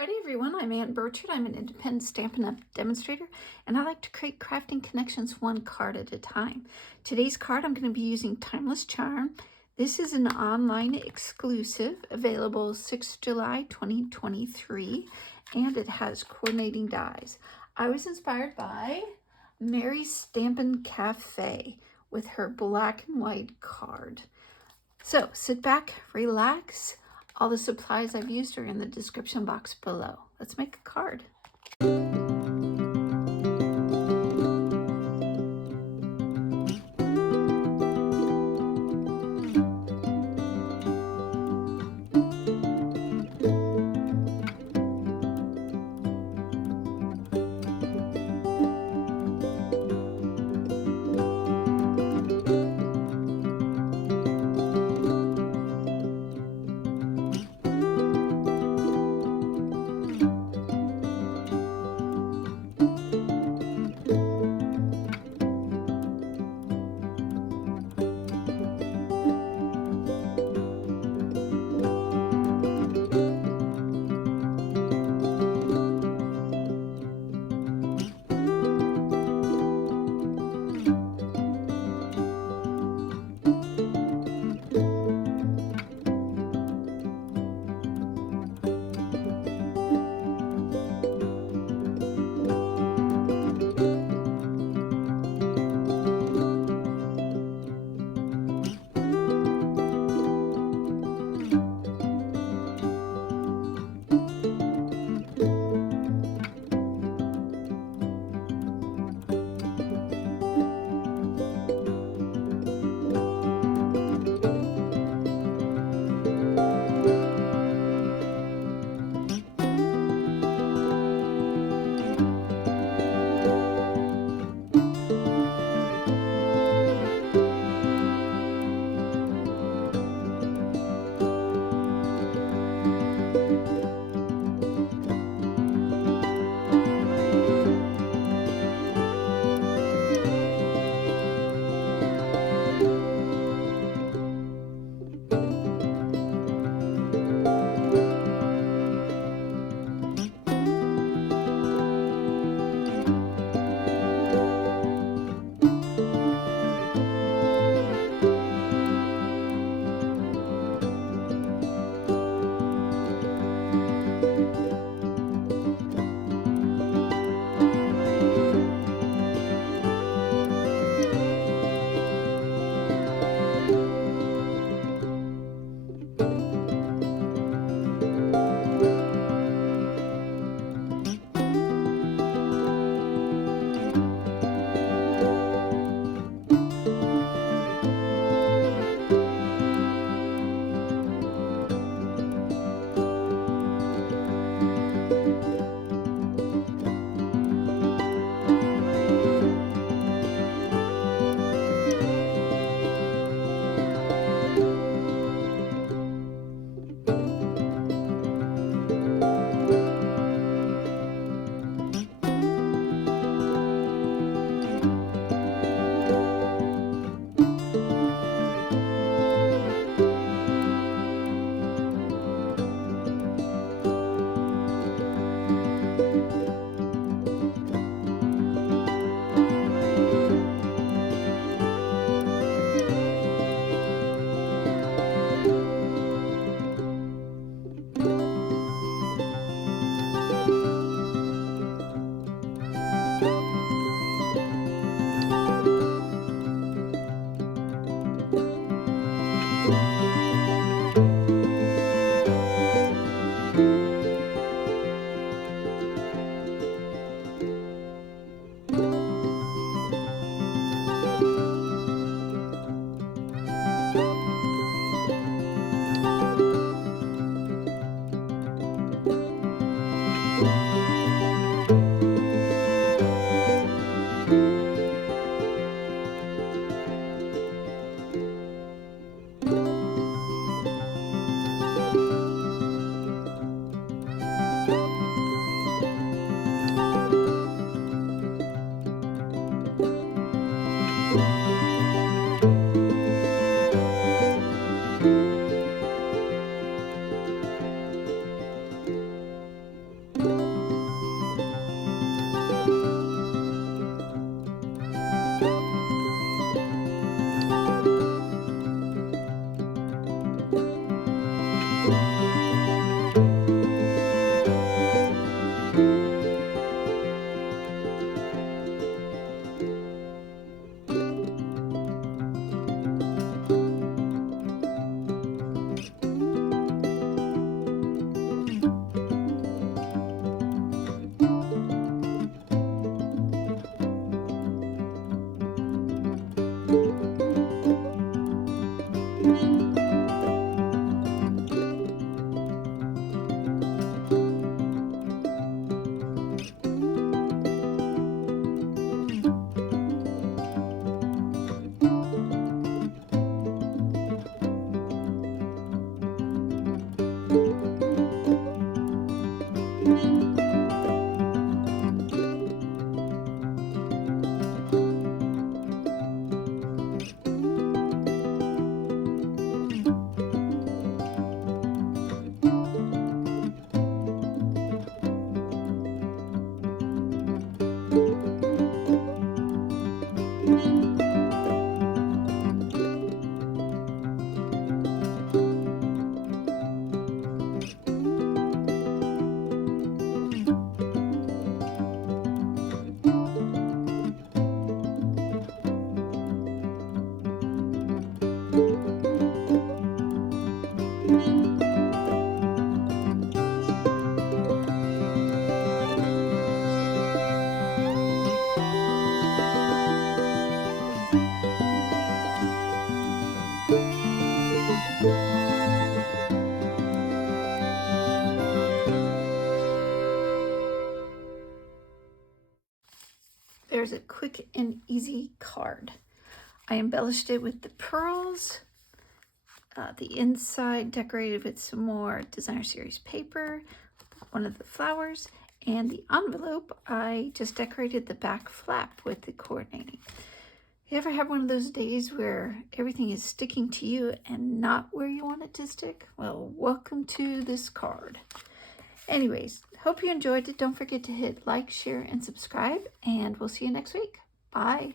Alrighty everyone, I'm Aunt Birchard. I'm an independent Stampin' Up! Demonstrator, and I like to create crafting connections one card at a time. Today's card I'm going to be using Timeless Charm. This is an online exclusive, available 6 July 2023, and it has coordinating dies. I was inspired by Mary's Stampin' Cafe with her black and white card. So sit back, relax. All the supplies I've used are in the description box below. Let's make a card. there's a quick and easy card. I embellished it with the pearls. The inside decorated with some more Designer Series paper, one of the flowers, and the envelope, I just decorated the back flap with the coordinating. You ever have one of those days where everything is sticking to you and not where you want it to stick? Well, welcome to this card. Anyways, hope you enjoyed it. Don't forget to hit like, share, and subscribe, and we'll see you next week. Bye.